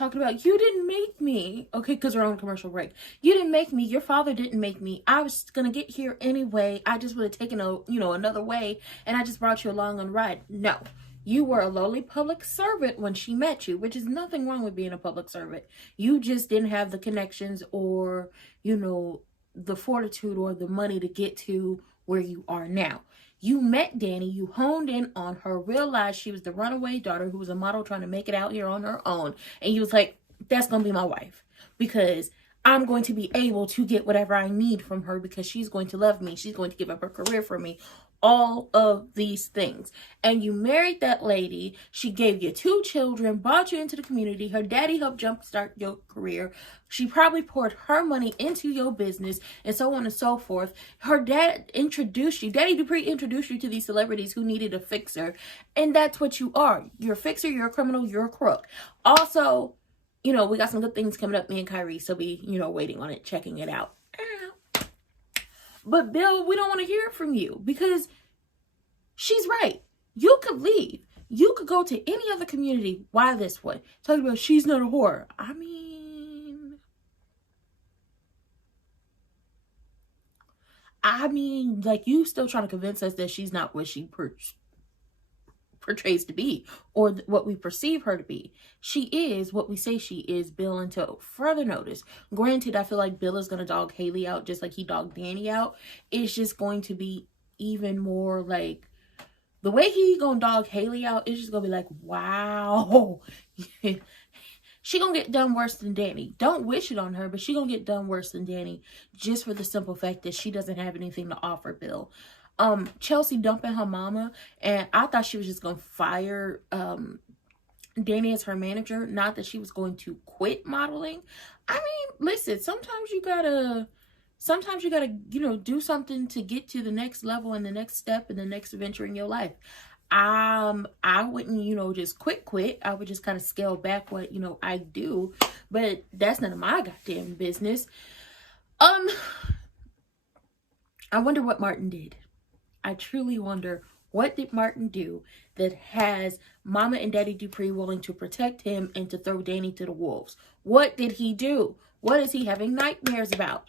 talking about, you didn't make me. Okay, because we're on commercial break. You didn't make me. Your father didn't make me. I was going to get here anyway. I just would have taken another way, and I just brought you along on the ride. No. You were a lowly public servant when she met you, which is nothing wrong with being a public servant. You just didn't have the connections or, the fortitude or the money to get to where you are now. You met Dani, you honed in on her, realized she was the runaway daughter who was a model trying to make it out here on her own. And you was like, that's going to be my wife because I'm going to be able to get whatever I need from her because she's going to love me. She's going to give up her career for me. All of these things. And you married that lady. She gave you 2 children, brought you into the community. Her daddy helped jumpstart your career. She probably poured her money into your business and so on and so forth. Her dad introduced you. Daddy Dupree introduced you to these celebrities who needed a fixer. And that's what you are. You're a fixer. You're a criminal. You're a crook. Also, we got some good things coming up, me and Kyrie. So be, waiting on it, checking it out. But Bill, we don't want to hear it from you because she's right. You could leave. You could go to any other community. Why this one? Talking about she's not a whore. I mean, like you still trying to convince us that she's not what she portrays to be or what we perceive her to be. She is what we say she is, Bill, until further notice. Granted, I feel like Bill is going to dog Haley out just like he dogged Dani out. It's just going to be even more like the way he gonna dog Haley out is just gonna be like, wow. She gonna get done worse than Dani. Don't wish it on her, but she gonna get done worse than Dani just for the simple fact that she doesn't have anything to offer Bill. Chelsea dumping her mama, and I thought she was just gonna fire Dani as her manager. Not that she was going to quit modeling. I mean, listen, sometimes you gotta, do something to get to the next level and the next step and the next adventure in your life. I wouldn't, just quit. I would just kind of scale back what, I do, but that's none of my goddamn business. I wonder what Martin did. I truly wonder, what did Martin do that has Mama and Daddy Dupree willing to protect him and to throw Dani to the wolves? What did he do? What is he having nightmares about?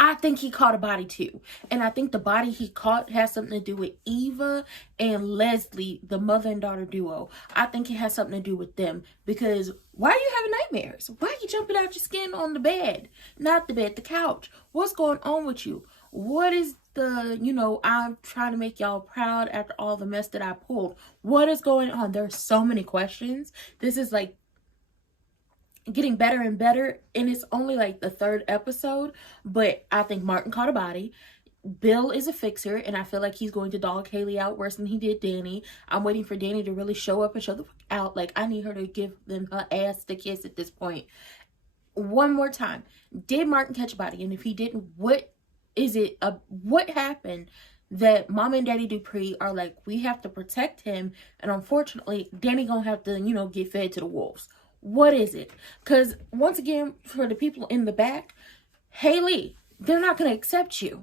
I think he caught a body too. And I think the body he caught has something to do with Eva and Leslie, the mother and daughter duo. I think it has something to do with them. Because why are you having nightmares? Why are you jumping out your skin on the bed? Not the bed, the couch. What's going on with you? What is the, I'm trying to make y'all proud after all the mess that I pulled. What is going on? There's so many questions. This is like getting better and better, and it's only like the 3rd episode, but I think Martin caught a body. Bill is a fixer, and I feel like he's going to dog Haley out worse than he did Dani. I'm waiting for Dani to really show up and show the fuck out. Like, I need her to give them her ass to kiss at this point. One more time. Did Martin catch a body? And if he didn't, what happened that Mama and Daddy Dupree are like, we have to protect him, and unfortunately, Dani gonna have to, get fed to the wolves? What is it? Because once again, for the people in the back, Haley, they're not going to accept you.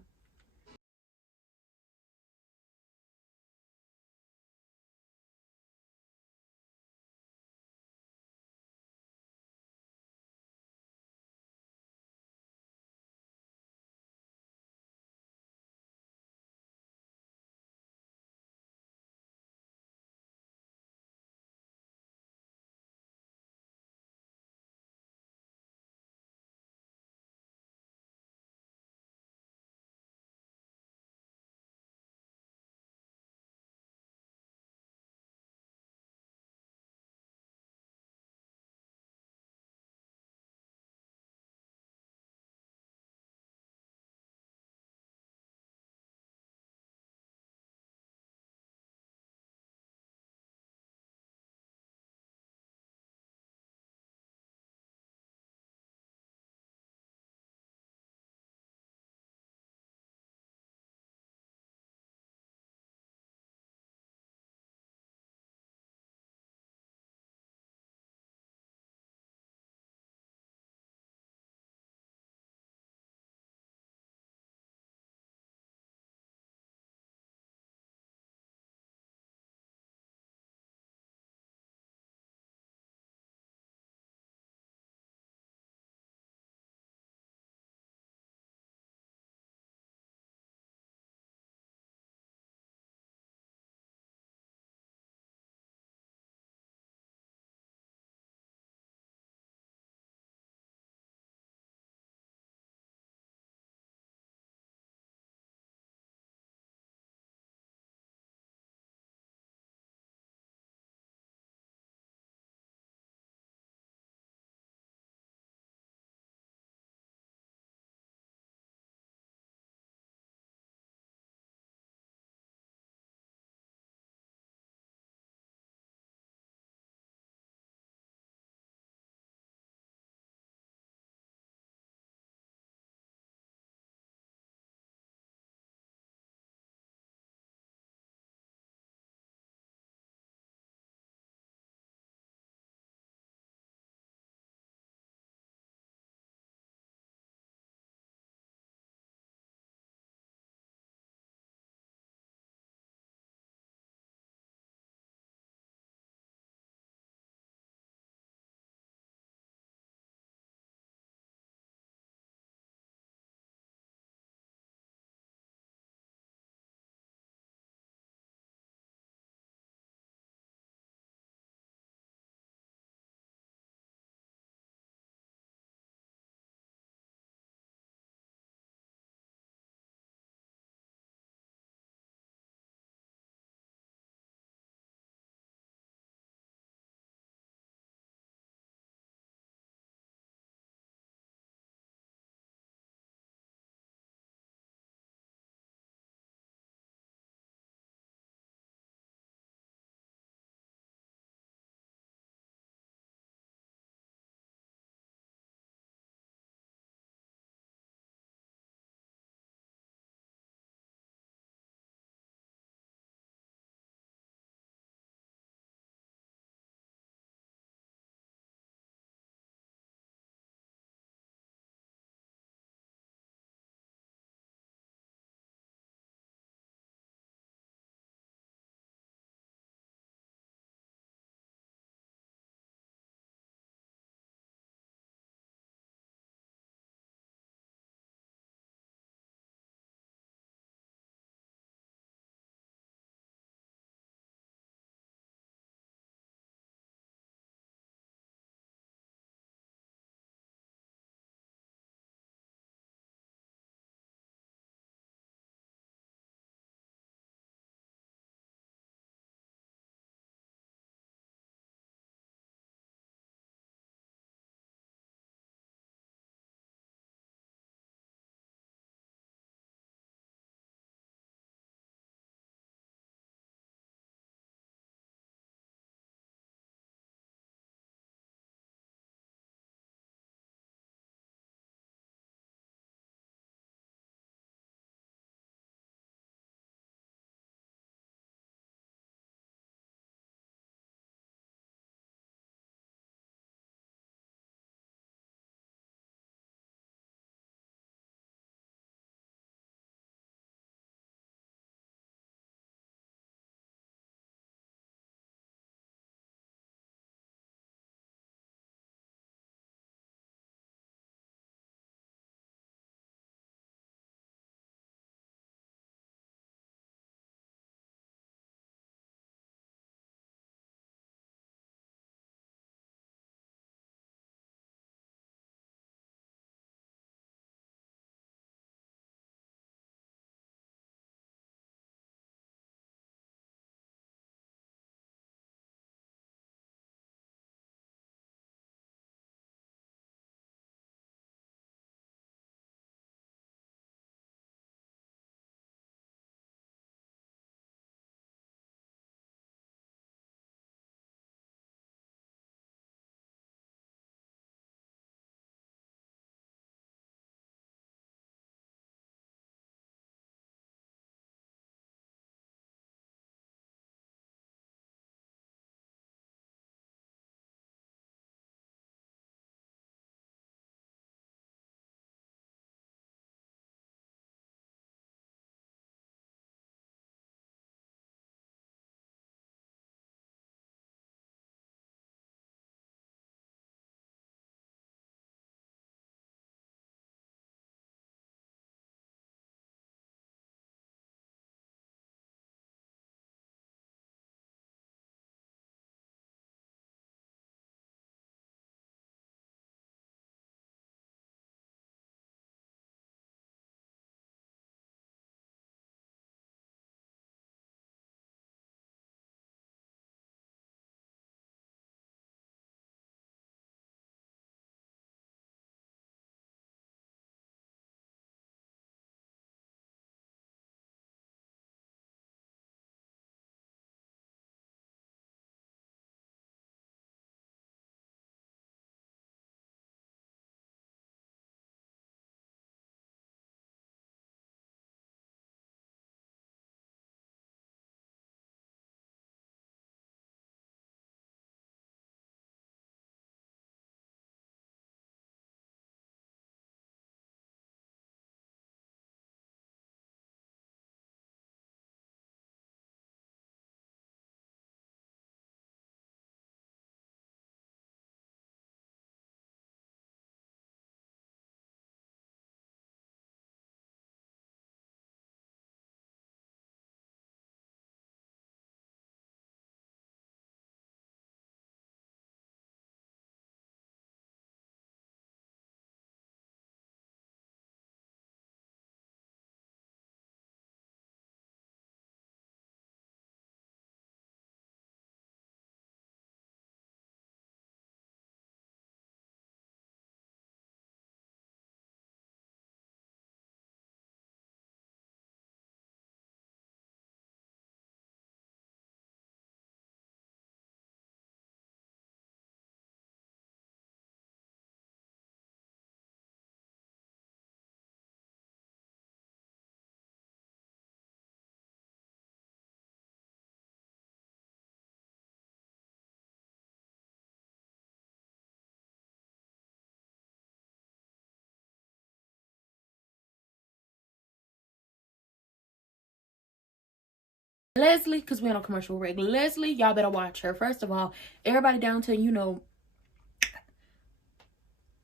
Leslie, because we're on a commercial break. Leslie, y'all better watch her. First of all, everybody down to,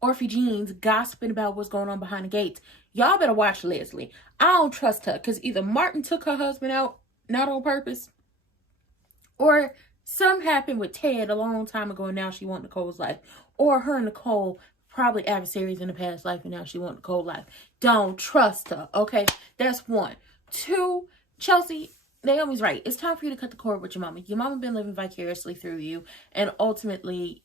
Orphe Jeans gossiping about what's going on behind the gates. Y'all better watch Leslie. I don't trust her because either Martin took her husband out, not on purpose, or something happened with Ted a long time ago and now she wants Nicole's life. Or her and Nicole probably adversaries in the past life and now she wants Nicole's life. Don't trust her, okay? That's one. Two, Chelsea, Naomi's right. It's time for you to cut the cord with your mama. Your mama been living vicariously through you, and ultimately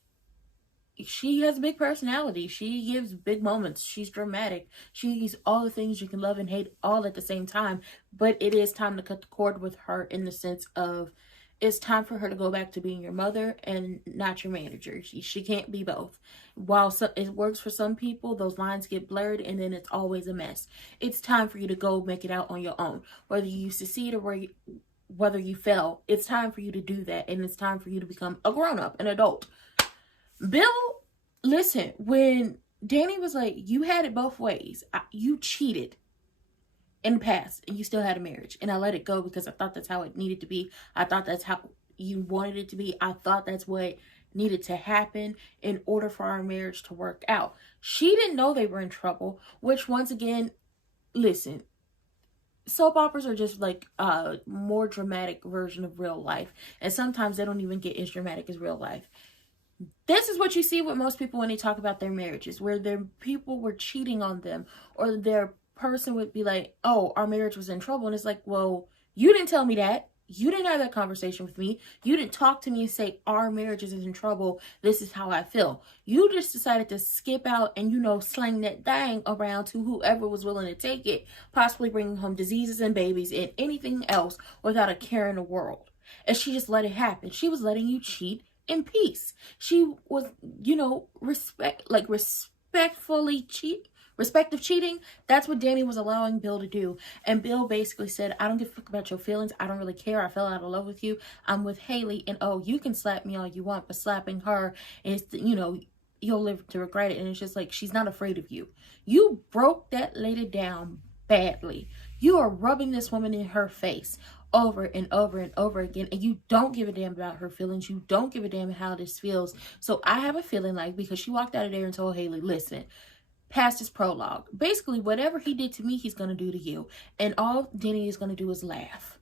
she has a big personality. She gives big moments. She's dramatic. She's all the things you can love and hate all at the same time. But it is time to cut the cord with her in the sense of it's time for her to go back to being your mother and not your manager. She can't be both. While it works for some people, those lines get blurred and then it's always a mess. It's time for you to go make it out on your own. Whether you succeed or whether you fail, it's time for you to do that. And it's time for you to become a grown-up, an adult. Bill, listen, when Dani was like, you had it both ways. You cheated in the past and you still had a marriage. And I let it go because I thought that's how it needed to be. I thought that's how you wanted it to be. I thought that's what needed to happen in order for our marriage to work out. She didn't know they were in trouble, which once again, listen, soap operas are just like a more dramatic version of real life. And sometimes they don't even get as dramatic as real life. This is what you see with most people when they talk about their marriages, where their people were cheating on them, or their person would be like, oh, our marriage was in trouble. And it's like, well, you didn't tell me that. You didn't have that conversation with me. You didn't talk to me and say, our marriage is in trouble. This is how I feel. You just decided to skip out and, slang that thing around to whoever was willing to take it, possibly bringing home diseases and babies and anything else without a care in the world. And she just let it happen. She was letting you cheat in peace. She was, respectfully respective cheating. That's what Dani was allowing Bill to do. And Bill basically said, I don't give a fuck about your feelings. I don't really care. I fell out of love with you. I'm with Haley. And oh, you can slap me all you want, but slapping her is, you'll live to regret it. And it's just like, she's not afraid of you. You broke that lady down badly. You are rubbing this woman in her face over and over and over again, and you don't give a damn about her feelings. You don't give a damn how this feels. So I have a feeling like, because she walked out of there and told Haley, listen, past his prologue, basically whatever he did to me, he's gonna do to you, and all Dani is gonna do is laugh.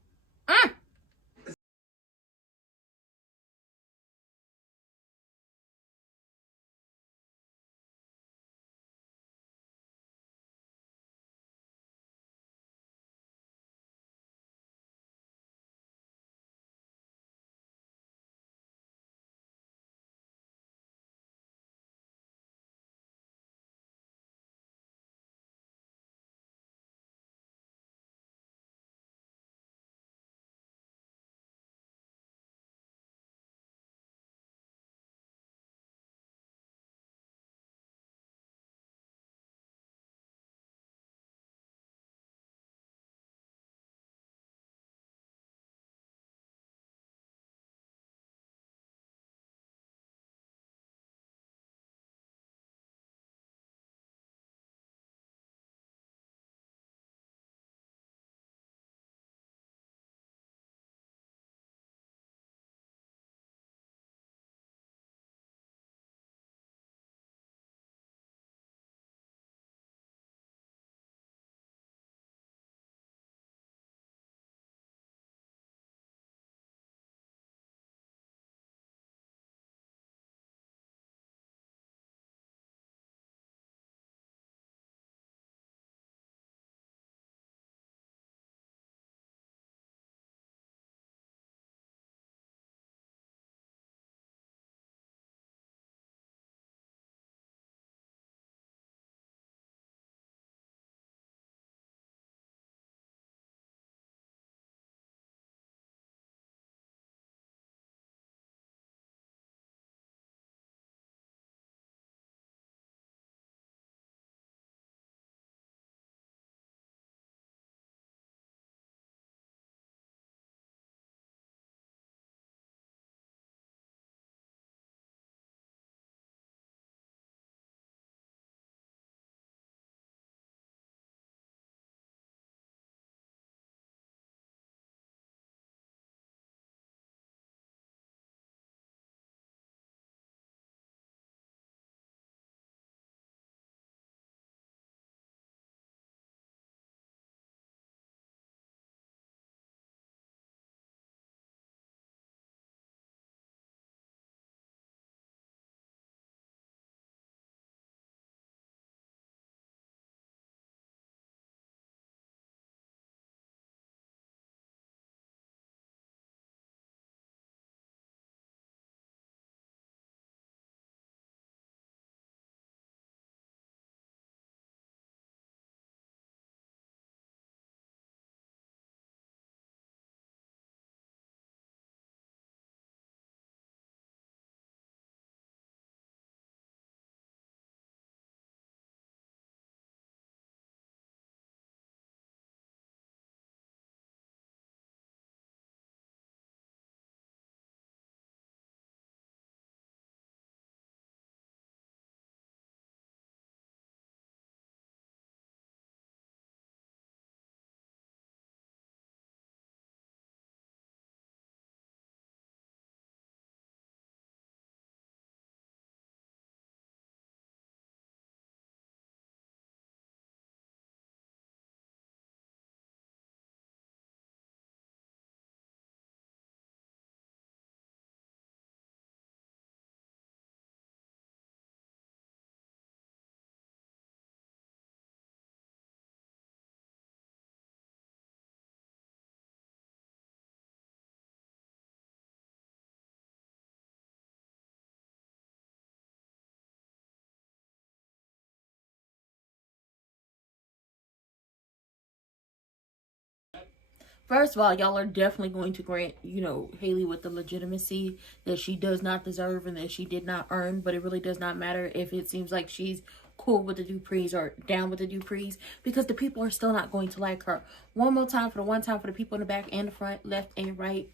First of all, y'all are definitely going to grant, you know, Haley with the legitimacy that she does not deserve and that she did not earn. But it really does not matter if it seems like she's cool with the Duprees or down with the Duprees, because the people are still not going to like her. One more time for the people in the back and the front, left and right.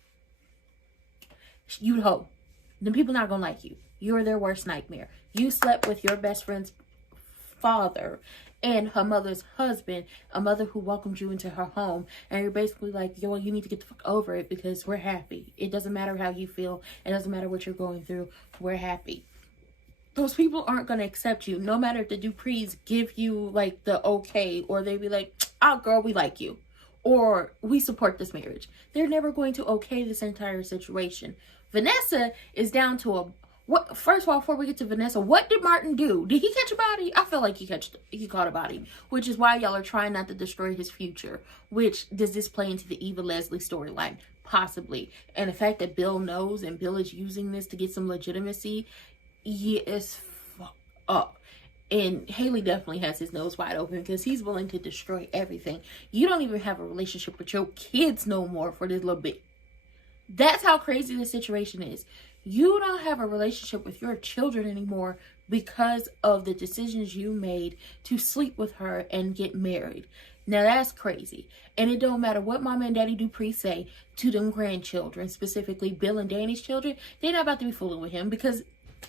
You hoe. The people not gonna like you. You're their worst nightmare. You slept with your best friend's father and her mother's husband, a mother who welcomed you into her home, and you're basically like, yo, you need to get the fuck over it because we're happy. It doesn't matter how you feel. It doesn't matter what you're going through. We're happy. Those people aren't going to accept you, no matter if the Duprees give you, like, the okay, or they be like, oh, girl, we like you, or we support this marriage. They're never going to okay this entire situation. Vanessa is down to a... What? First of all, before we get to Vanessa, what did Martin do? Did he catch a body? I feel like he caught a body, which is why y'all are trying not to destroy his future. Which, does this play into the Eva Leslie storyline? Possibly. And the fact that Bill knows and Bill is using this to get some legitimacy, he is fucked up. And Haley definitely has his nose wide open because he's willing to destroy everything. You don't even have a relationship with your kids no more for this little bit. That's how crazy the situation is. You don't have a relationship with your children anymore because of the decisions you made to sleep with her and get married. Now that's crazy. And it don't matter what Mama and Daddy Dupree say to them grandchildren, specifically Bill and Danny's children. They're not about to be fooling with him, because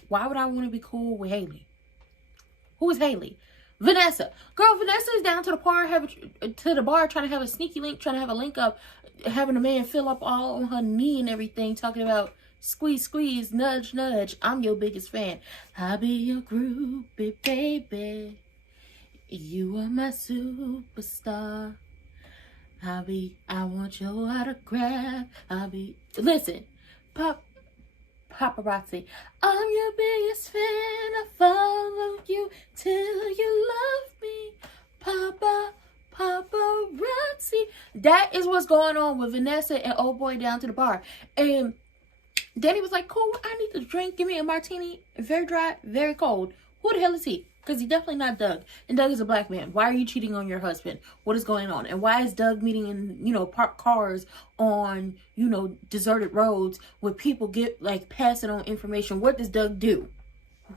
why would I want to be cool with Haley? Who is Haley? Vanessa. Girl, Vanessa is down to the bar trying to have a sneaky link, trying to have a link up, having a man fill up all on her knee and everything, talking about squeeze, squeeze, nudge, nudge. I'm your biggest fan. I'll be your groupie, baby. You are my superstar. I want your autograph. Listen, paparazzi. I'm your biggest fan. I follow you till you love me. Paparazzi. That is what's going on with Vanessa and old boy down to the bar. And Danny was like, cool, I need to drink. Give me a martini. Very dry, very cold. Who the hell is he? Because he's definitely not Doug. And Doug is a black man. Why are you cheating on your husband? What is going on? And why is Doug meeting in, parked cars on, deserted roads where people passing on information? What does Doug do?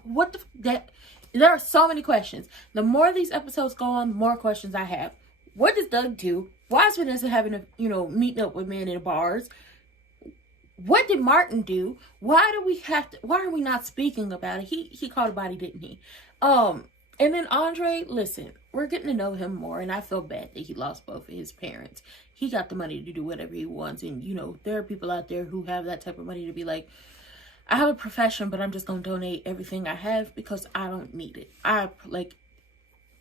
There are so many questions. The more these episodes go on, the more questions I have. What does Doug do? Why is Vanessa having meeting up with men in bars? What did Martin do? Why are we not speaking about it? He caught a body, didn't he? And then Andre, listen, we're getting to know him more, and I feel bad that he lost both of his parents. He got the money to do whatever he wants, and there are people out there who have that type of money to be like, I have a profession, but I'm just gonna donate everything I have because I don't need it.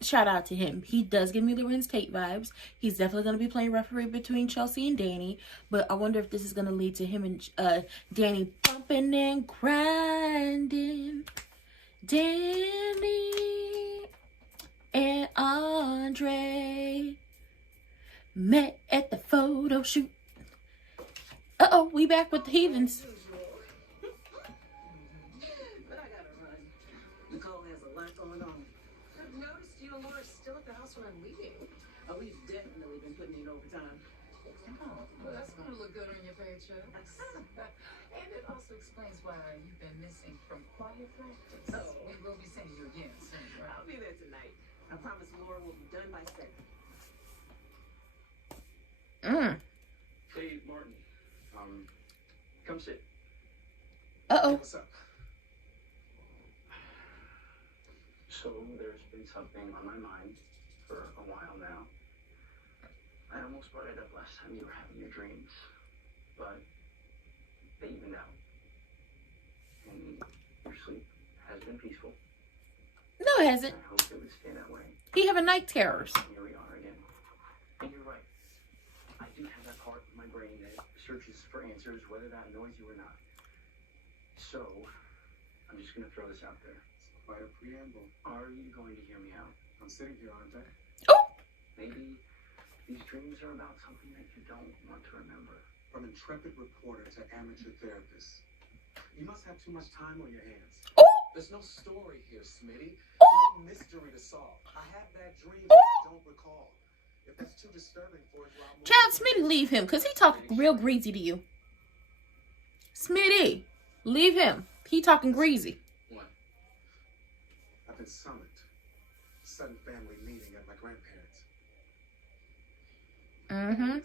Shout out to him. He does give me Lorenz Tate vibes. He's definitely going to be playing referee between Chelsea and Dani. But I wonder if this is going to lead to him and Dani bumping and grinding. Dani and Andre met at the photo shoot. Uh-oh, we back with the heathens. But I gotta run. Nicole has a lot going on. I've noticed you and Laura are still at the house when I'm leaving. Oh, we've definitely been putting in overtime. Oh, well, that's going to look good on your paycheck. And it also explains why you've been missing from choir practice. Oh. We will be seeing you again soon, right? I'll be there tonight. I promise Laura will be done by 7. Hey, Martin. Come sit. Uh-oh. What's up? So, there's been something on my mind for a while now. I almost brought it up last time you were having your dreams, but they evened out. And your sleep has been peaceful. No, it hasn't. I hope it would stay that way. He having night terrors. Here we are again. And you're right. I do have that part of my brain that searches for answers, whether that annoys you or not. So, I'm just going to throw this out there. It's quite a preamble. Are you going to hear me out? I'm sitting here, aren't I? Oh! Maybe these dreams are about something that you don't want to remember. From intrepid reporter to amateur therapist. You must have too much time on your hands. Oh! There's no story here, Smitty. Oh! No mystery to solve. I had that dream, but I don't recall. If that's too disturbing for it, well, Child, Smitty, leave him, because he talking real greasy to you. Smitty, leave him. He talking greasy. What? I've been summoned. Sudden family meeting at my grandparents'. Mm-hmm.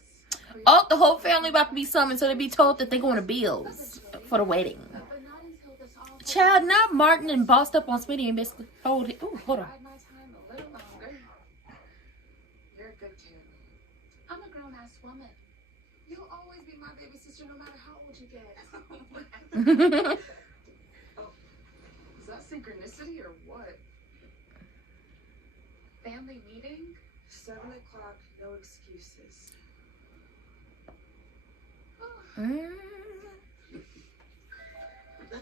Oh, the whole family about to be summoned, so they be told that they're going to Bill's for the wedding. Child, now Martin and bossed up on Smitty and basically told it. Ooh, hold on. You're a good kid. I'm a grown-ass woman. You'll always be my baby sister no matter how old you get. Oh, is that synchronicity or what? Family meeting? 7 o'clock, no excuses.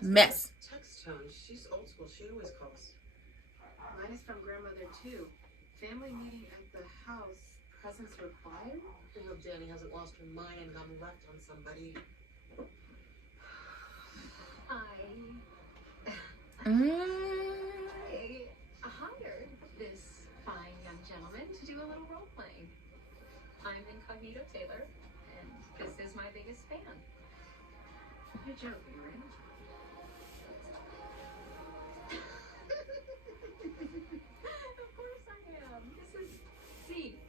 Mess. Text tone. She's old school. She always calls. Mine is from grandmother too. Family meeting at the house. Presents required? I hope Dani hasn't lost her mind and gone left on somebody. I hired this fine young gentleman to do a little role playing. I'm Incognito Taylor, and this is my biggest fan. You're joking, right? Of course I am. This is Zeke.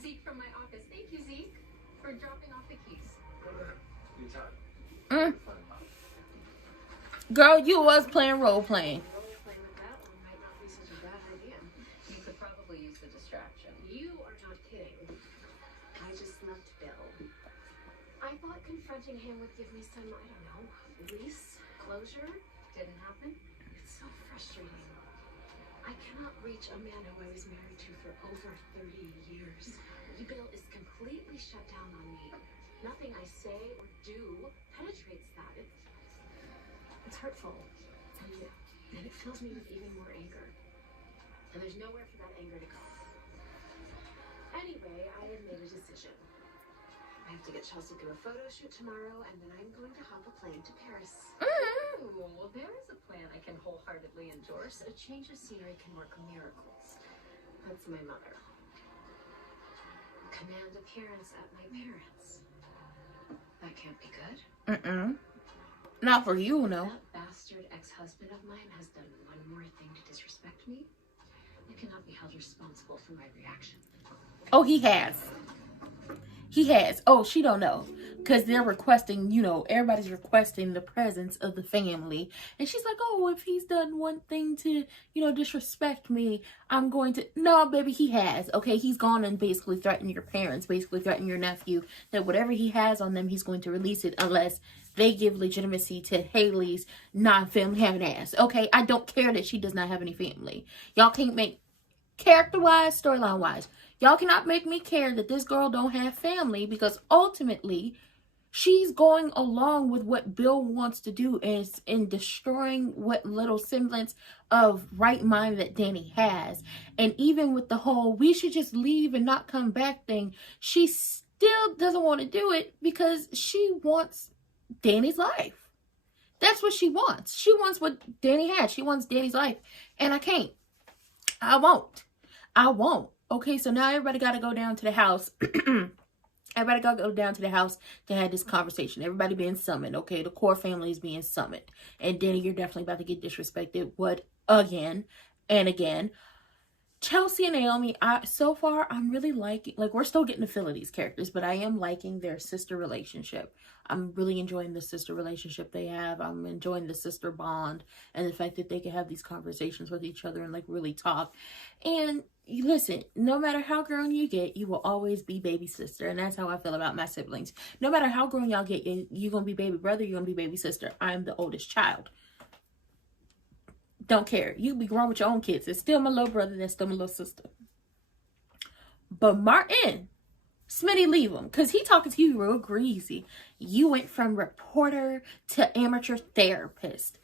Zeke from my office. Thank you, Zeke, for dropping off the keys. Girl, you was playing role playing. Role playing with that one might not be such a bad idea. You could probably use the distraction. You are not kidding. I just left Bill. I thought confronting him would give me some, I don't know, release, closure. Didn't happen. It's so frustrating. I cannot reach a man who I was married to for over 30 years. Bill is completely shut down on me. Nothing I say or do penetrates that. It's hurtful. And it fills me with even more anger. And there's nowhere for that anger to go. Anyway, I have made a decision. I have to get Chelsea through a photo shoot tomorrow, and then I'm going to hop a plane to Paris. Ooh, well, there is a plan I can wholeheartedly endorse. A change of scenery can work miracles. That's my mother. Command appearance at my parents'. That can't be good. Not for you, no. That bastard ex-husband of mine has done one more thing to disrespect me. I cannot be held responsible for my reaction. Oh, he has. He has. Oh, she don't know. Because they're requesting, you know, everybody's requesting the presence of the family. And she's like, oh, if he's done one thing to, you know, disrespect me, I'm going to... No, baby, he has. Okay, he's gone and basically threatened your parents, basically threatened your nephew, that whatever he has on them, he's going to release it unless they give legitimacy to Haley's non-family having ass. Okay, I don't care that she does not have any family. Y'all can't make... Character-wise, storyline-wise, y'all cannot make me care that this girl don't have family, because ultimately she's going along with what Bill wants to do is in destroying what little semblance of right mind that Dani has. And even with the whole we should just leave and not come back thing, she still doesn't want to do it because she wants Dani's life. That's what she wants. She wants what Dani had. She wants Dani's life. And I can't. I won't. Okay, so now everybody got to go down to the house. Everybody got to go down to the house to have this conversation. Everybody being summoned. Okay, the core family is being summoned. And Dani, you're definitely about to get disrespected. What? Again and again. Chelsea and Naomi, so far, I'm really liking, like, we're still getting to feel of these characters, but I am liking their sister relationship. I'm really enjoying the sister relationship they have. I'm enjoying the sister bond and the fact that they can have these conversations with each other and, like, really talk. And listen, no matter how grown you get, you will always be baby sister. And that's how I feel about my siblings. No matter how grown y'all get, you're going to be baby brother, you're going to be baby sister. I'm the oldest child. Don't care. You be grown with your own kids. It's still my little brother. That's still my little sister. But Martin, Smitty, leave him. Because he talking to you real greasy. You went from reporter to amateur therapist.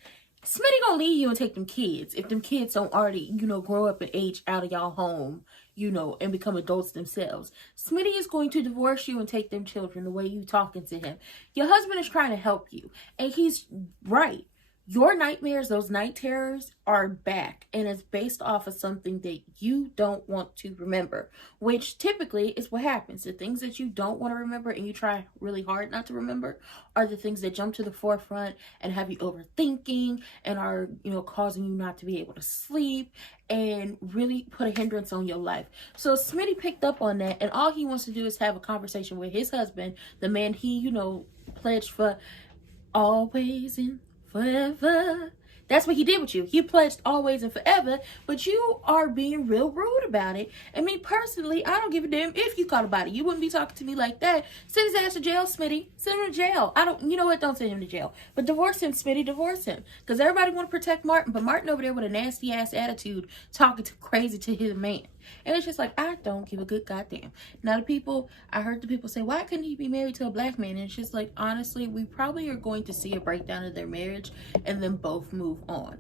Smitty gonna leave you and take them kids. If them kids don't already, you know, grow up and age out of y'all home, you know, and become adults themselves. Smitty is going to divorce you and take them children the way you talking to him. Your husband is trying to help you. And he's right. your nightmares, those night terrors are back, and it's based off of something that you don't want to remember, which typically is what happens. The things that you don't want to remember and you try really hard not to remember are the things that jump to the forefront and have you overthinking and are, causing you not to be able to sleep and really put a hindrance on your life. So Smitty picked up on that, and all he wants to do is have a conversation with his husband, the man he, pledged for always and forever. That's what he did with you. He pledged always and forever, but you are being real rude about it. And me personally, I don't give a damn if you caught about it. You wouldn't be talking to me like that. Send his ass to jail, Smitty. Send him to jail. You know what? Don't send him to jail. But divorce him, Smitty. Divorce him. Because everybody want to protect Martin, but Martin over there with a nasty ass attitude, talking crazy to his man. And it's just like, I don't give a good goddamn. Now I heard the people say, why couldn't he be married to a black man? And it's just like, honestly, we probably are going to see a breakdown of their marriage and then both move on.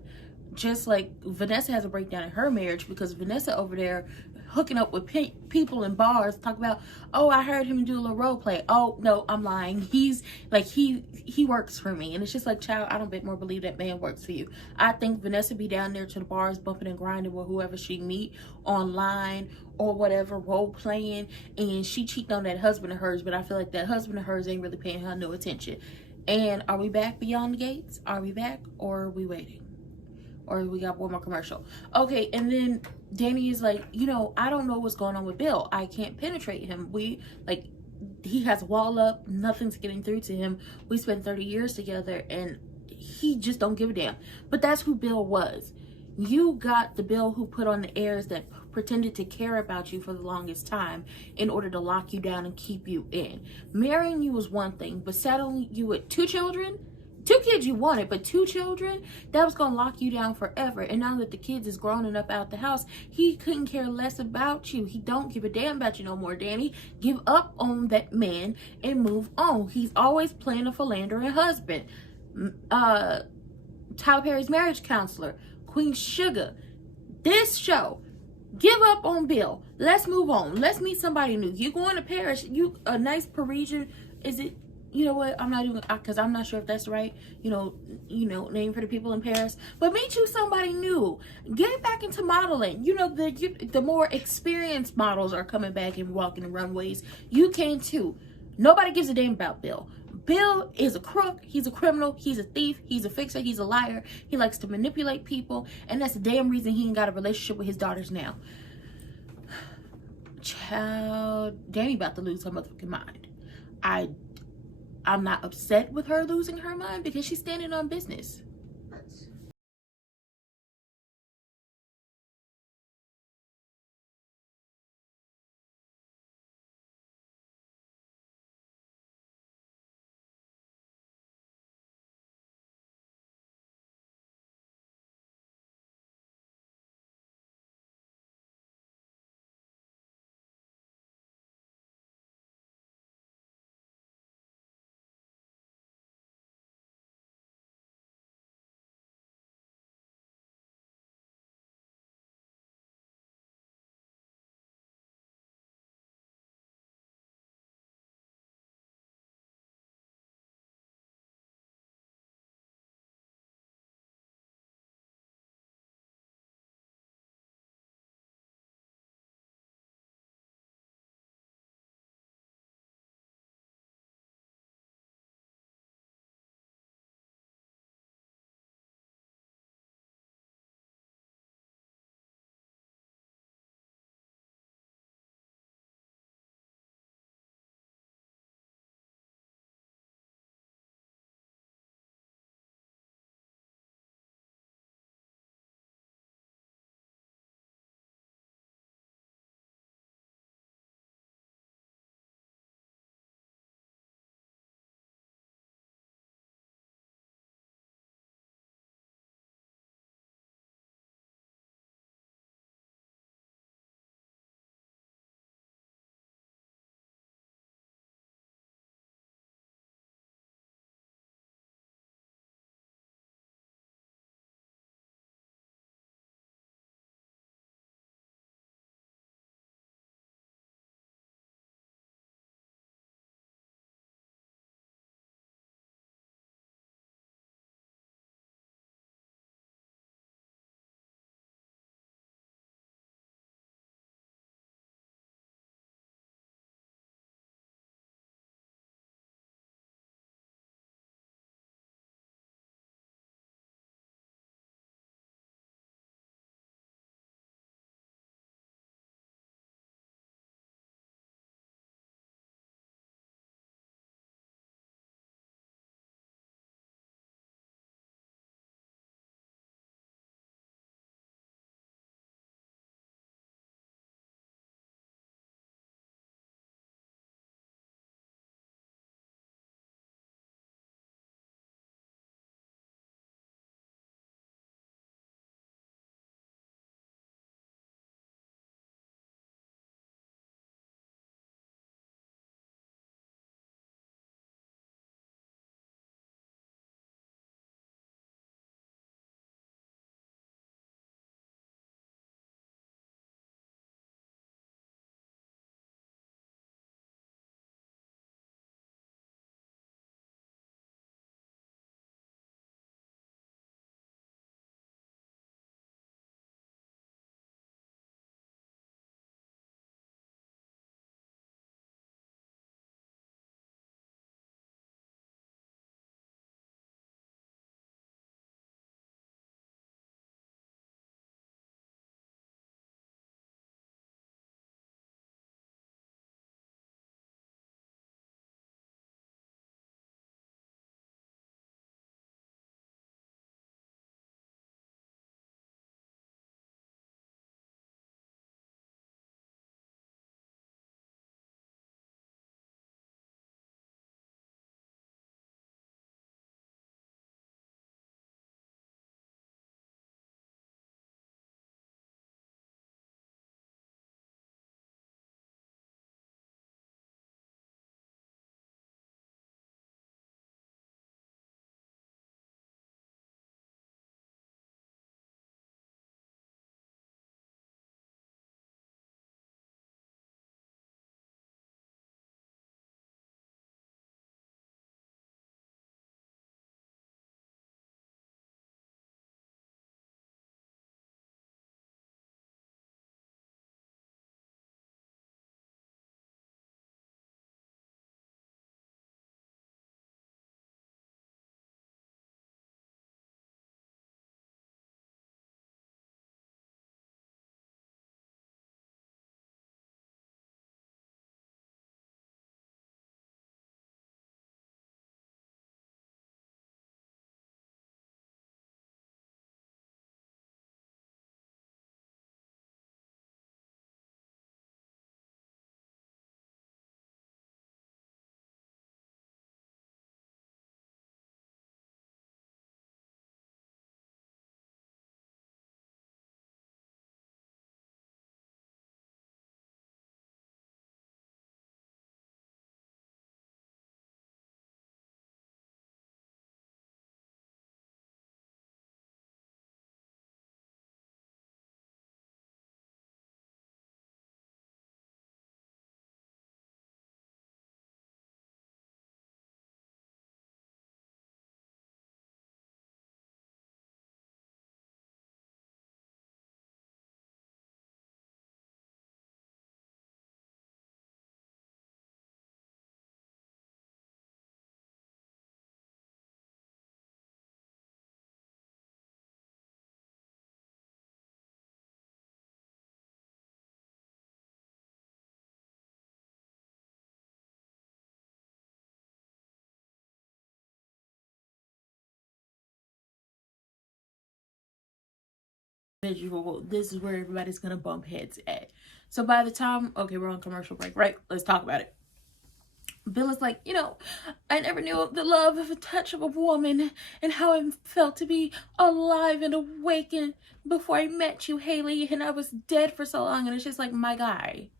Just like Vanessa has a breakdown in her marriage because Vanessa over there hooking up with people in bars, talk about, oh, I heard him do a little role play. Oh, no, I'm lying. He's like, he works for me. And it's just like, child, I don't bit more believe that man works for you. I think Vanessa be down there to the bars bumping and grinding with whoever she meet online or whatever, role playing, and she cheating on that husband of hers, but I feel like that husband of hers ain't really paying her no attention. And are we back beyond the gates? Are we back, or are we waiting? Or we got one more commercial? Okay, and then Dani is like, I don't know what's going on with Bill. I can't penetrate him. He has a wall up. Nothing's getting through to him. We spent 30 years together, and he just don't give a damn. But that's who Bill was. You got the Bill who put on the airs that pretended to care about you for the longest time in order to lock you down and keep you in. Marrying you was one thing, but settling you with 2 children, 2 kids you wanted, but 2 children, that was gonna lock you down forever. And now that the kids is grown and up out the house, he couldn't care less about you. He don't give a damn about you no more, Dani. Give up on that man and move on. He's always playing a philandering husband. Tyler Perry's marriage counselor, Queen Sugar. This show, give up on Bill. Let's move on. Let's meet somebody new. You going to Paris, you a nice Parisian, is it? You know what? I'm not even, because I'm not sure if that's right. Name for the people in Paris. But meet you somebody new. Get back into modeling. The more experienced models are coming back and walking the runways. You can too. Nobody gives a damn about Bill. Bill is a crook. He's a criminal. He's a thief. He's a fixer. He's a liar. He likes to manipulate people. And that's the damn reason he ain't got a relationship with his daughters now. Child, Dani about to lose her motherfucking mind. I'm not upset with her losing her mind because she's standing on business. individual, this is where everybody's gonna bump heads at. So by the time, okay, we're on commercial break, right? Let's talk about it. Bill is like, I never knew the love of a touch of a woman and how it felt to be alive and awakened before I met you, Haley, and I was dead for so long. And it's just like, my guy,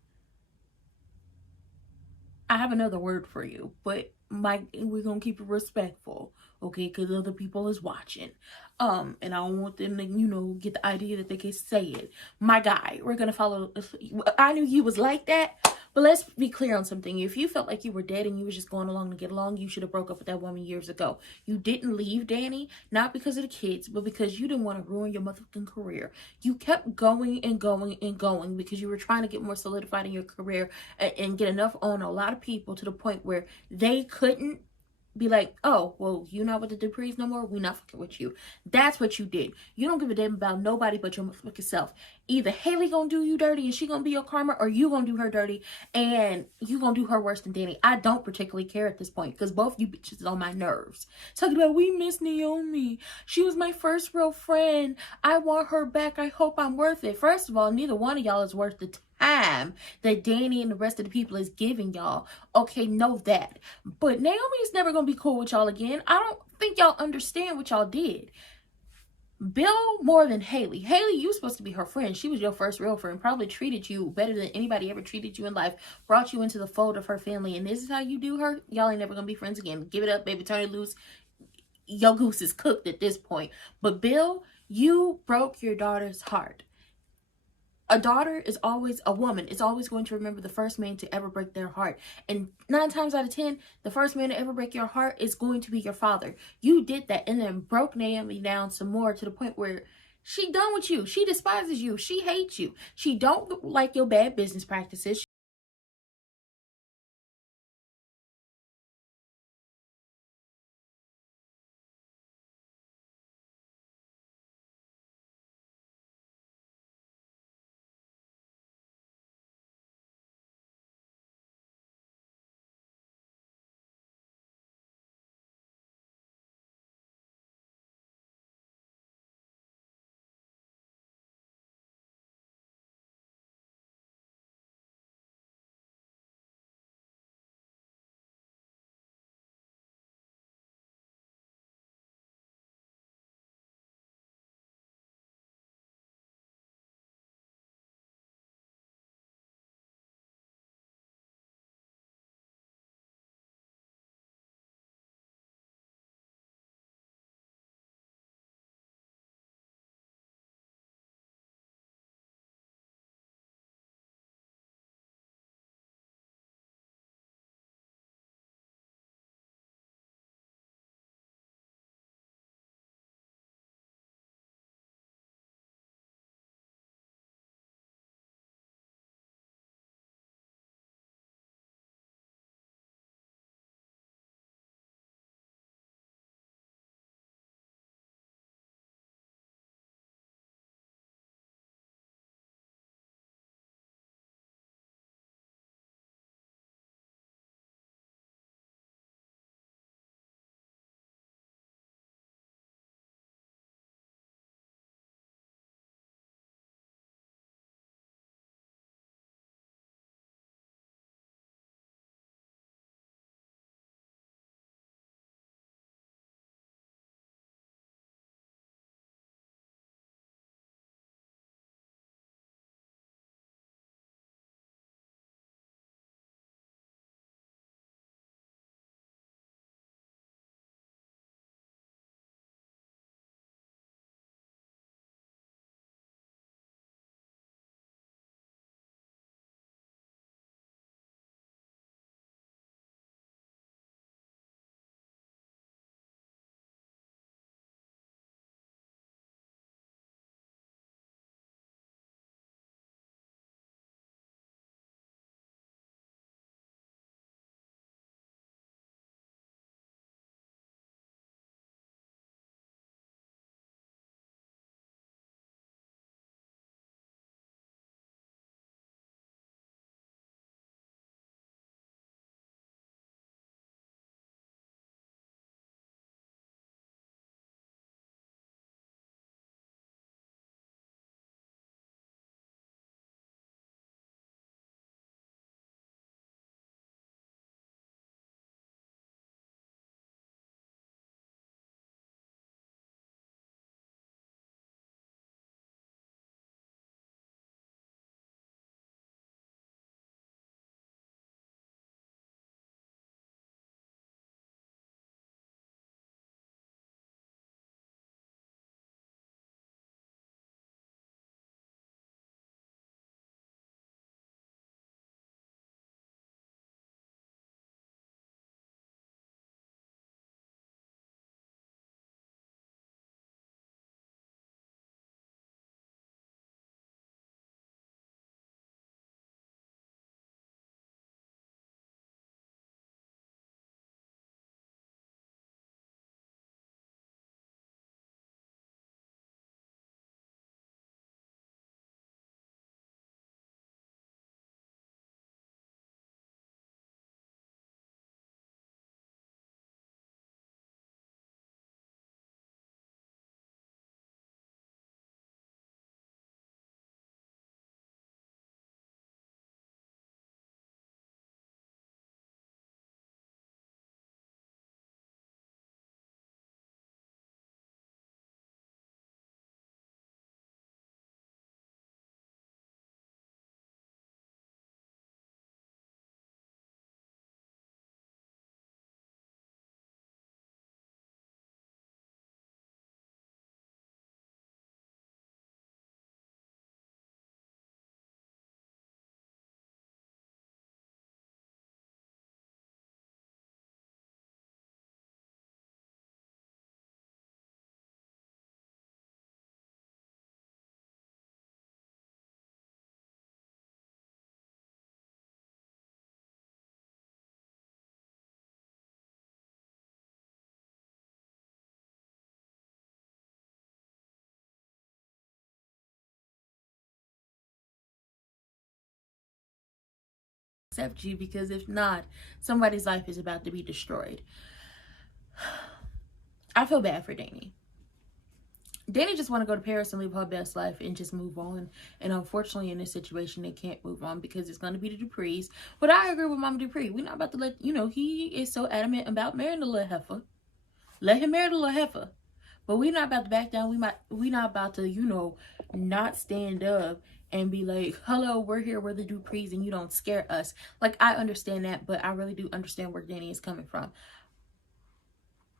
I have another word for you, but we're gonna keep it respectful, okay? Because other people is watching. And I don't want them to, get the idea that they can say it. My guy, we're gonna follow. I knew you was like that, but let's be clear on something. If you felt like you were dead and you was just going along to get along, you should have broke up with that woman years ago. You didn't leave Dani, not because of the kids, but because you didn't want to ruin your motherfucking career. You kept going and going and going because you were trying to get more solidified in your career and get enough on a lot of people to the point where they couldn't be like, oh, well, you not with the Duprees no more, we not fucking with you. That's what you did. You don't give a damn about nobody but your motherfucking self. Either Haley gonna do you dirty and she gonna be your karma, or you gonna do her dirty and you gonna do her worse than Dani. I don't particularly care at this point, because both you bitches is on my nerves. Talking about, we miss Naomi, she was my first real friend, I want her back, I hope I'm worth it. First of all, neither one of y'all is worth the time that Dani and the rest of the people is giving y'all. Okay, know that. But Naomi's never gonna be cool with y'all again. I don't think y'all understand what y'all did. Bill more than Haley. Haley, you were supposed to be her friend. She was your first real friend. Probably treated you better than anybody ever treated you in life. Brought you into the fold of her family. And this is how you do her? Y'all ain't never gonna be friends again. Give it up, baby. Turn it loose. Your goose is cooked at this point. But Bill, you broke your daughter's heart. A daughter is always, a woman is always going to remember the first man to ever break their heart. And 9 times out of 10, the first man to ever break your heart is going to be your father. You did that and then broke Naomi down some more to the point where she done with you. She despises you. She hates you. She don't like your bad business practices. accept you, because if not, somebody's life is about to be destroyed. I feel bad for Dani. Dani just want to go to Paris and live her best life and just move on. And unfortunately, in this situation, they can't move on because it's going to be the Duprees. But I agree with Mama Dupree. We're not about to let, he is so adamant about marrying the little heifer. Let him marry the little heifer. But we're not about to back down. We're not about to, not stand up and be like, hello, we're here, we're the Duprees, and you don't scare us. Like, I understand that, but I really do understand where Dani is coming from.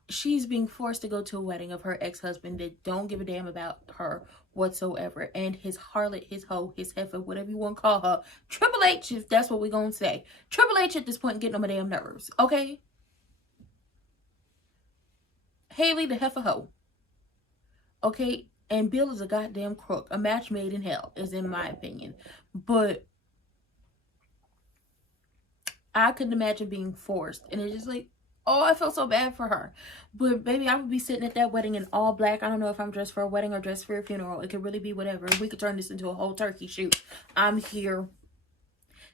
She's being forced to go to a wedding of her ex-husband that don't give a damn about her whatsoever. And his harlot, his hoe, his heifer, whatever you want to call her. Triple H, if that's what we're going to say. Triple H at this point getting on my damn nerves, okay? Haley the heifer hoe. Okay? And Bill is a goddamn crook. A match made in hell, is in my opinion. But I couldn't imagine being forced. And it's just like, oh, I felt so bad for her. But baby, I would be sitting at that wedding in all black. I don't know if I'm dressed for a wedding or dressed for a funeral. It could really be whatever. We could turn this into a whole turkey shoot. I'm here,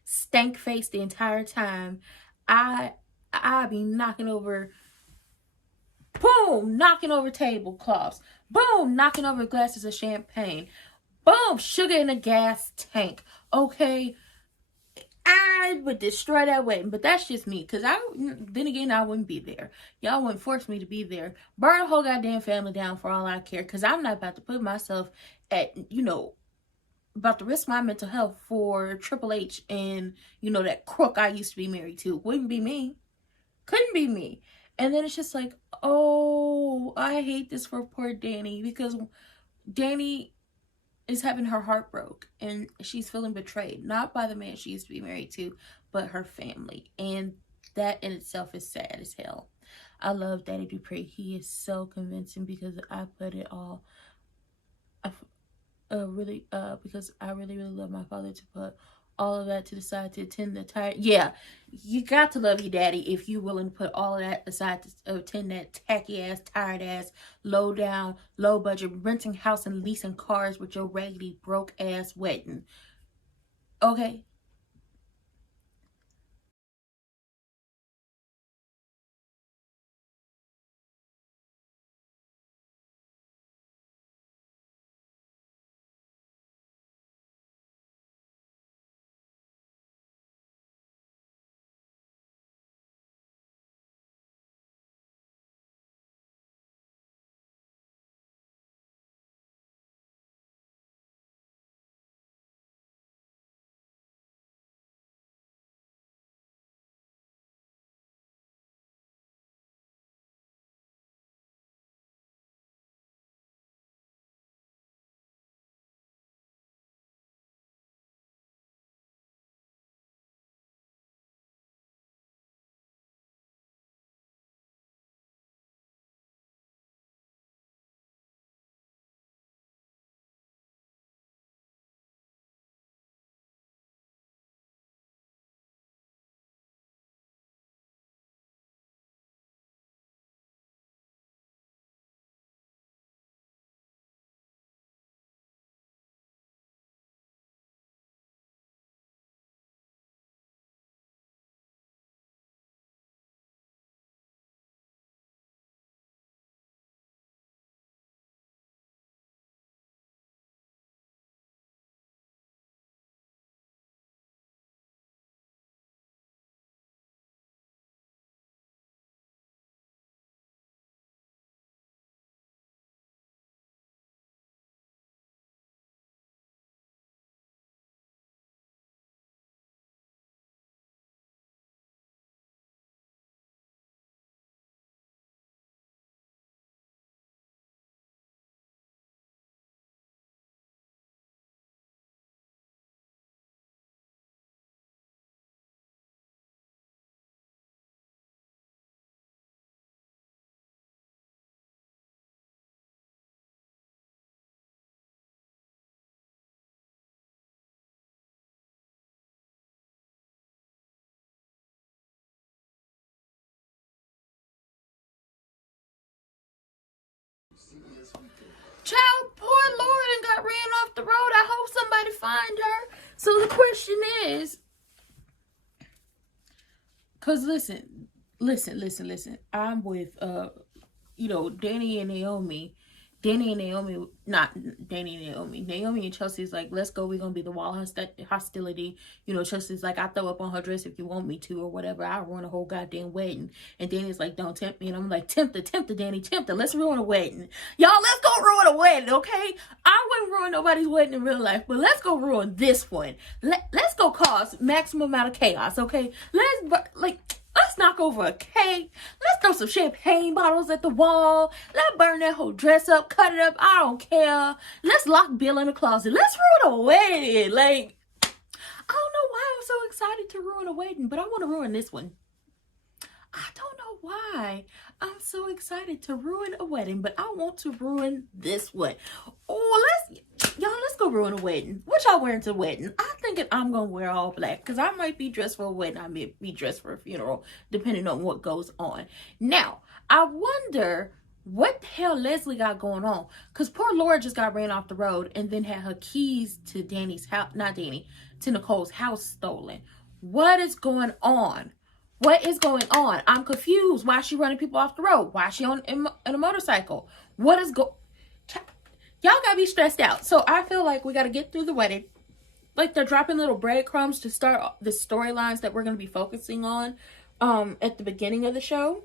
stank faced the entire time. I be knocking over, boom, knocking over tablecloths. Boom, knocking over glasses of champagne. Boom, sugar in a gas tank. Okay, I would destroy that wedding, but that's just me. Because then again, I wouldn't be there. Y'all wouldn't force me to be there. Burn a whole goddamn family down for all I care. Because I'm not about to put myself at, about to risk my mental health for Triple H and, that crook I used to be married to. Wouldn't be me. Couldn't be me. And then it's just like, oh, I hate this for poor Dani. Because Dani is having her heart broke and she's feeling betrayed, not by the man she used to be married to, but her family. And that in itself is sad as hell. I love Daddy Dupree. He is so convincing because I put it all, because I really, really love my father to put all of that to the side to attend the tired. Yeah, you got to love your daddy if you're willing to put all of that aside to attend that tacky ass, tired ass, low down, low budget, renting house and leasing cars with your raggedy, broke ass wedding. Okay? Child, poor Lauren got ran off the road. I hope somebody find her. So the question is, Cause listen. I'm with Dani and Naomi. Not Dani and Naomi. Naomi and Chelsea's like, let's go. We're gonna be the wall hostility. Chelsea's like, I throw up on her dress if you want me to, or whatever. I'll ruin a whole goddamn wedding. And Dani's like, don't tempt me. And I'm like, tempt her, Dani, tempt her. Let's ruin a wedding. Y'all, let's go ruin a wedding, okay? I wouldn't ruin nobody's wedding in real life, but let's go ruin this one. Let's go cause maximum amount of chaos, okay? Let's knock over a cake. Let's throw some champagne bottles at the wall. Let's burn that whole dress up, cut it up. I don't care. Let's lock Bill in the closet. Let's ruin a wedding. Like, I don't know why I'm so excited to ruin a wedding, but I want to ruin this one. I don't know why I'm so excited to ruin a wedding, but I want to ruin this one. Oh, let's go ruin a wedding. What y'all wearing to the wedding? I'm thinking I'm gonna wear all black because I might be dressed for a wedding. I may be dressed for a funeral, depending on what goes on. Now, I wonder what the hell Leslie got going on, because poor Laura just got ran off the road and then had her keys to to Nicole's house stolen. What is going on? What is going on? I'm confused. Why is she running people off the road? Why is she on a motorcycle? Y'all gotta be stressed out. So I feel like we gotta get through the wedding. Like, they're dropping little breadcrumbs to start the storylines that we're gonna be focusing on at the beginning of the show.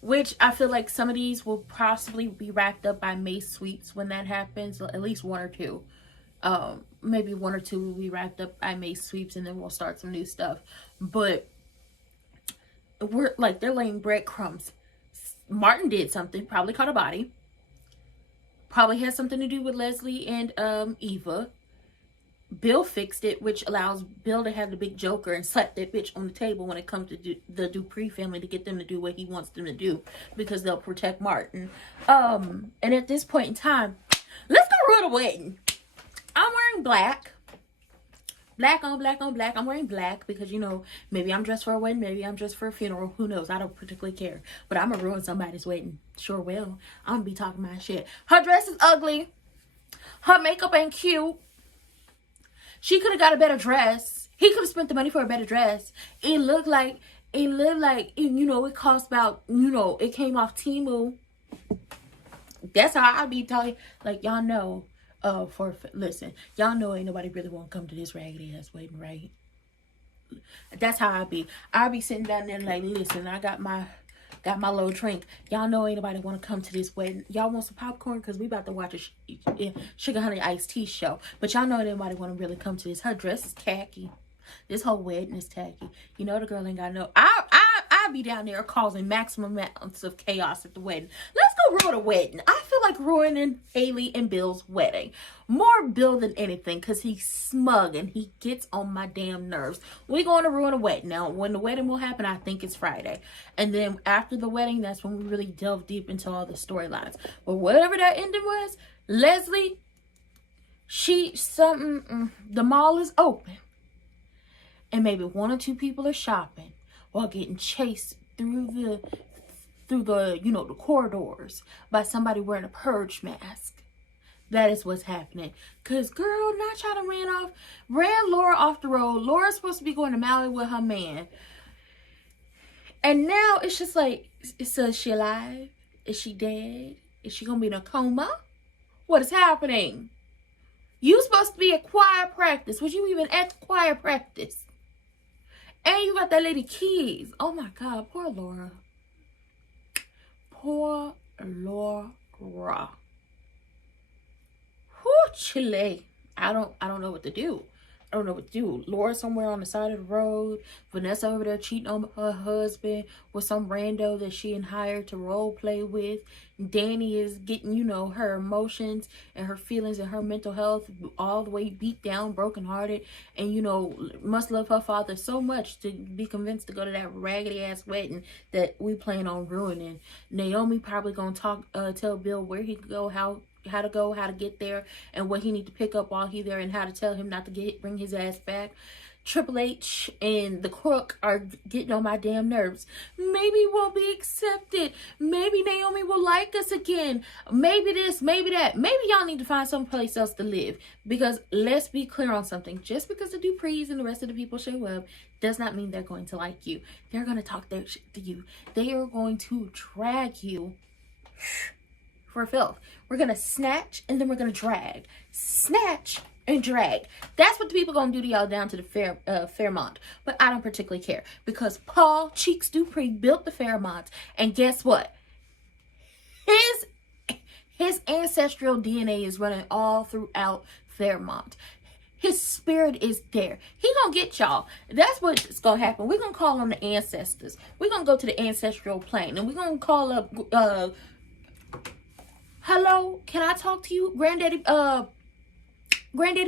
Which I feel like some of these will possibly be wrapped up by May Sweeps when that happens. At least one or two. Maybe one or two will be wrapped up by May Sweeps, and then we'll start some new stuff. But they're laying breadcrumbs. Martin did something, probably caught a body. Probably has something to do with Leslie and Eva. Bill fixed it, which allows Bill to have the big joker and slap that bitch on the table when it comes to the Dupree family, to get them to do what he wants them to do, because they'll protect Martin. And at this point in time, let's go ruin a wedding. I'm wearing black. Black on black on black. I'm wearing black because, maybe I'm dressed for a wedding. Maybe I'm dressed for a funeral. Who knows? I don't particularly care. But I'm going to ruin somebody's wedding. Sure will. I'm going to be talking my shit. Her dress is ugly. Her makeup ain't cute. She could have got a better dress. He could have spent the money for a better dress. It looked like, it cost about, it came off Temu. That's how I be talking. Like, y'all know. Listen, y'all know ain't nobody really want to come to this raggedy ass wedding, right? That's how I be sitting down there like, listen, I got my little drink. Y'all know ain't nobody want to come to this wedding. Y'all want some popcorn because we about to watch a Sugar Honey Iced Tea show. But y'all know ain't nobody want to really come to this. Her dress is tacky. This whole wedding is tacky. The girl ain't got no. I be down there causing maximum amounts of chaos at the wedding. Let's go ruin a wedding. I feel like ruining Haley and Bill's wedding. More Bill than anything, because he's smug and he gets on my damn nerves. We're going to ruin a wedding. Now, when the wedding will happen, I think it's Friday. And then after the wedding, that's when we really delve deep into all the storylines. But whatever that ending was, Leslie, the mall is open. And maybe one or two people are shopping while getting chased through the corridors by somebody wearing a purge mask. That is what's happening. Because, girl, not trying to ran Laura off the road. Laura's supposed to be going to Maui with her man. And now it's just like, so is she alive? Is she dead? Is she going to be in a coma? What is happening? You supposed to be at choir practice. Was you even at the choir practice? And you got that lady keys. Oh my God, poor Laura. Poor Laura. Whew, Chile. I don't know what to do. Laura somewhere on the side of the road. Vanessa over there cheating on her husband with some rando that she hired to role play with. Dani is getting, her emotions and her feelings and her mental health all the way beat down, brokenhearted. And, must love her father so much to be convinced to go to that raggedy ass wedding that we plan on ruining. Naomi probably gonna tell Bill where he could go, how to get there, and what he need to pick up while he there, and how to tell him not to bring his ass back. Triple H and the Crook are getting on my damn nerves. Maybe we'll be accepted. Maybe Naomi will like us again. Maybe this, maybe that. Maybe y'all need to find someplace else to live. Because let's be clear on something. Just because the Duprees and the rest of the people show up does not mean they're going to like you. They're going to talk their shit to you. They are going to drag you for filth. We're going to snatch and then we're going to drag. Snatch and drag. That's what the people gonna do to y'all down to the Fairmont. But I don't particularly care, because Paul Cheeks Dupree built the Fairmont, and guess what? His ancestral DNA is running all throughout Fairmont. His spirit is there. He gonna get y'all. That's what's gonna happen. We're gonna call on the ancestors. We're gonna go to the ancestral plane, and we're gonna call up hello, can I talk to you, Granddaddy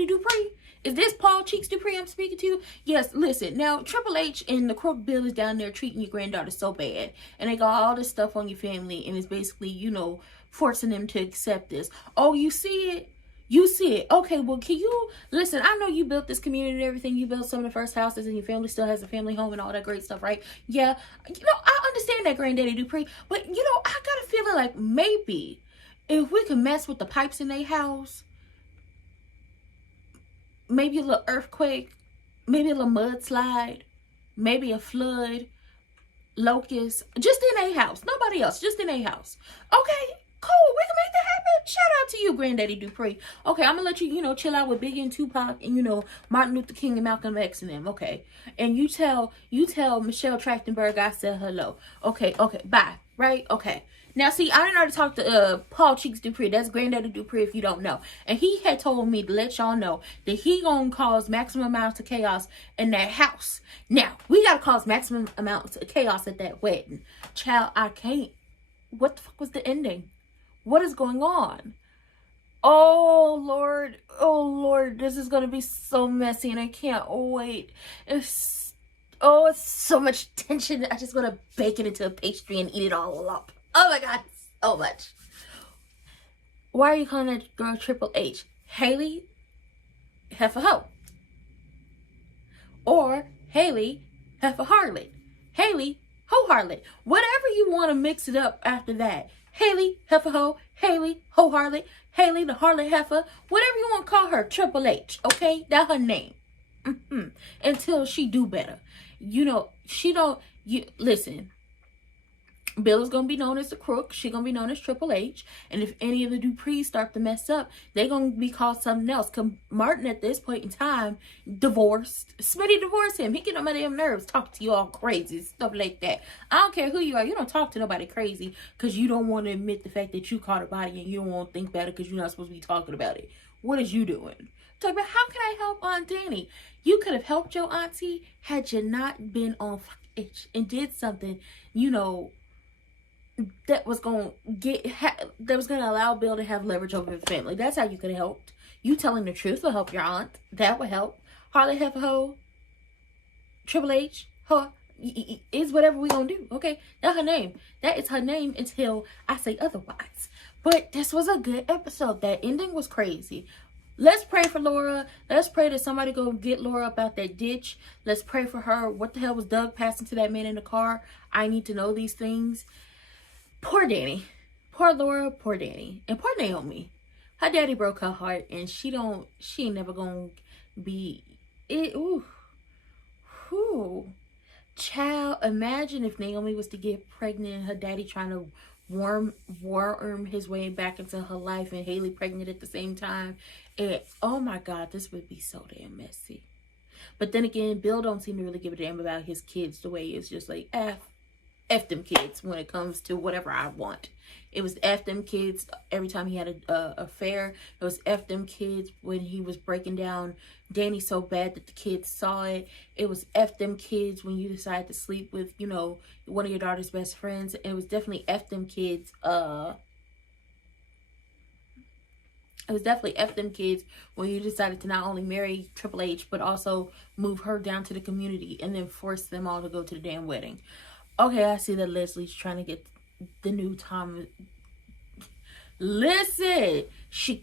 Dupree? Is this Paul Cheeks Dupree I'm speaking to? Yes, listen. Now, Triple H and the Crook Bill is down there treating your granddaughter so bad. And they got all this stuff on your family. And it's basically, you know, forcing them to accept this. Oh, you see it? You see it. Okay, well, can you... Listen, I know you built this community and everything. You built some of the first houses and your family still has a family home and all that great stuff, right? Yeah. You know, I understand that, Granddaddy Dupree. But, you know, I got a feeling like maybe if we can mess with the pipes in their house... Maybe a little earthquake, maybe a little mudslide, maybe a flood, locust, just in a house. Nobody else, just in a house. Okay, cool, we can make that happen. Shout out to you, Granddaddy Dupree. Okay, I'm gonna let you, you know, chill out with Biggie and Tupac and, you know, Martin Luther King and Malcolm X and them. Okay, and you tell Michelle Trachtenberg I said hello. Okay, bye. Right? Okay. Now, see, I didn't already talk to Paul Cheeks Dupree. That's Granddaddy Dupree if you don't know. And he had told me to let y'all know that he gonna cause maximum amounts of chaos in that house. Now, we gotta cause maximum amounts of chaos at that wedding. Child, I can't. What the fuck was the ending? What is going on? Oh, Lord, this is gonna be so messy and I can't wait. It's so much tension. I just wanna bake it into a pastry and eat it all up. Oh my God, so much. Why are you calling that girl Triple H? Haley Heffa-Ho. Or Haley Heffa-Harlot. Haley Ho-Harlot. Whatever you want to mix it up after that. Haley Heffa-Ho, Haley Ho-Harlot, Haley the Harlot Heifer. Whatever you want to call her, Triple H. Okay? That's her name. Until she do better. You know, listen. Bill is going to be known as the Crook. She's going to be known as Triple H. And if any of the Duprees start to mess up, they're going to be called something else. Because Martin, at this point in time, divorced. Smitty divorced him. He get on my damn nerves. Talk to you all crazy. Stuff like that. I don't care who you are. You don't talk to nobody crazy because you don't want to admit the fact that you caught a body and you don't want to think about it because you're not supposed to be talking about it. What is you doing? Talk about how can I help Aunt Dani? You could have helped your auntie had you not been on itch and did something, you know, that was going to allow Bill to have leverage over his family. That's how you could have helped. You telling the truth will help your aunt. That would help. Harlot Heffa-Ho, Triple H, is whatever we gonna do. Okay, that's her name. That is her name until I say otherwise. But this was a good episode. That ending was crazy. Let's pray for Laura. Let's pray that somebody go get Laura up out that ditch. Let's pray for her. What the hell was Doug passing to that man in the car? I need to know these things. Poor Dani. Poor Laura. Poor Dani. And poor Naomi. Her daddy broke her heart and she ain't never gonna be it. Ooh. Child, imagine if Naomi was to get pregnant and her daddy trying to worm his way back into her life and Haley pregnant at the same time. And oh my God, this would be so damn messy. But then again, Bill don't seem to really give a damn about his kids the way it's just like F them kids when it comes to whatever I want. It was F them kids every time he had a affair. It was F them kids when he was breaking down Dani so bad that the kids saw it. It was F them kids when you decided to sleep with, you know, one of your daughter's best friends. It was definitely F them kids. It was definitely F them kids when you decided to not only marry Triple H, but also move her down to the community and then force them all to go to the damn wedding. Okay, I see that Leslie's trying to get the new Tom. Listen, she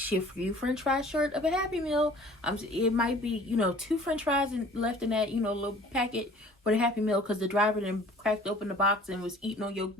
few french fries short of a Happy Meal. It might be, you know, 2 french fries left in that, you know, little packet for the Happy Meal, because the driver then cracked open the box and was eating on your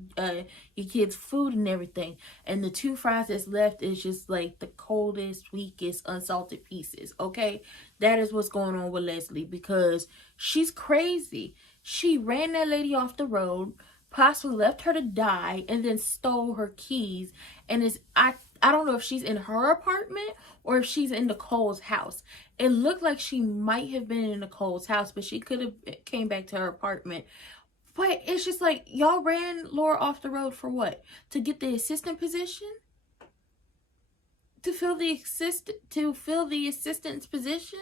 kids' food and everything. And the 2 fries that's left is just like the coldest, weakest, unsalted pieces, okay? That is what's going on with Leslie, because she's crazy. She ran that lady off the road, possibly left her to die, and then stole her keys. And I don't know if she's in her apartment or if she's in Nicole's house. It looked like she might have been in Nicole's house, but she could have came back to her apartment. But it's just like, y'all ran Laura off the road for what? To get the assistant position? To fill the assistant's position?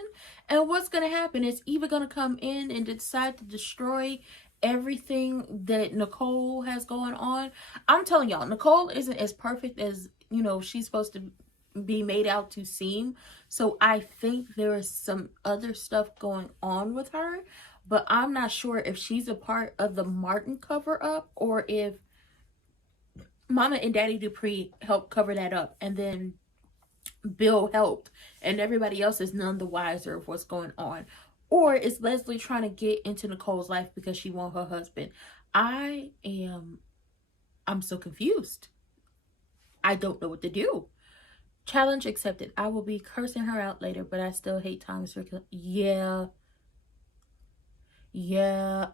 And what's going to happen? It's either going to come in and decide to destroy everything that Nicole has going on. I'm telling y'all, Nicole isn't as perfect as, you know, she's supposed to be made out to seem. So I think there is some other stuff going on with her, but I'm not sure if she's a part of the Martin cover up or if Mama and Daddy Dupree helped cover that up and then Bill helped and everybody else is none the wiser of what's going on. Or is Leslie trying to get into Nicole's life because she wants her husband? I'm so confused. I don't know what to do. Challenge accepted. I will be cursing her out later, but I still hate Thomas Rickles. Yeah,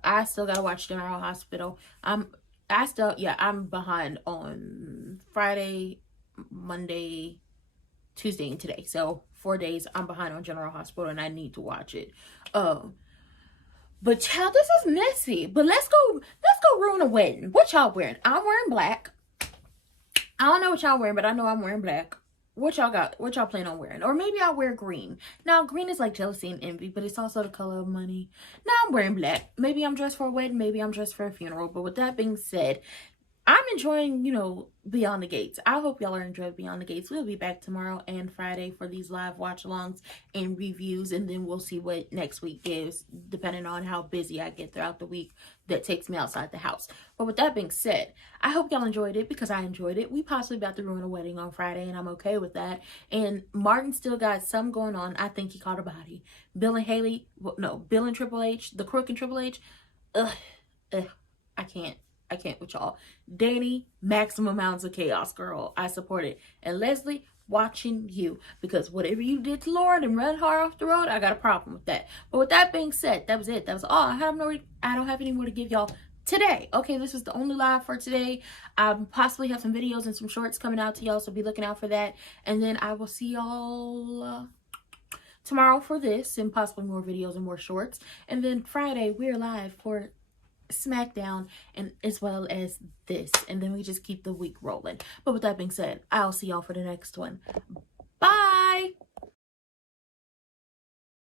I still gotta watch General Hospital. I'm behind on Friday, Monday, Tuesday, and today. So 4 days I'm behind on General Hospital and I need to watch it. But child, this is messy. But let's go ruin a wedding. What y'all wearing? I'm wearing black. I don't know what y'all wearing, but I know I'm wearing black. What y'all got? What y'all plan on wearing? Or maybe I'll wear green. Now, green is like jealousy and envy, but it's also the color of money. Now I'm wearing black. Maybe I'm dressed for a wedding. Maybe I'm dressed for a funeral. But with that being said, I'm enjoying, you know, Beyond the Gates. I hope y'all are enjoying Beyond the Gates. We'll be back tomorrow and Friday for these live watch-alongs and reviews. And then we'll see what next week gives, depending on how busy I get throughout the week that takes me outside the house. But with that being said, I hope y'all enjoyed it because I enjoyed it. We possibly about to ruin a wedding on Friday, and I'm okay with that. And Martin still got some going on. I think he caught a body. Bill and Haley, well, no, Bill and Triple H, the Crook and Triple H, I can't with y'all. Dani, maximum amounts of chaos, girl. I support it. And Leslie, watching you. Because whatever you did to Lauren and run her off the road, I got a problem with that. But with that being said, that was it. That was all. I don't have any more to give y'all today. Okay, this is the only live for today. I possibly have some videos and some shorts coming out to y'all, so be looking out for that. And then I will see y'all tomorrow for this and possibly more videos and more shorts. And then Friday, we're live for SmackDown and as well as this, and then we just keep the week rolling. But with that being said, I'll see y'all for the next one.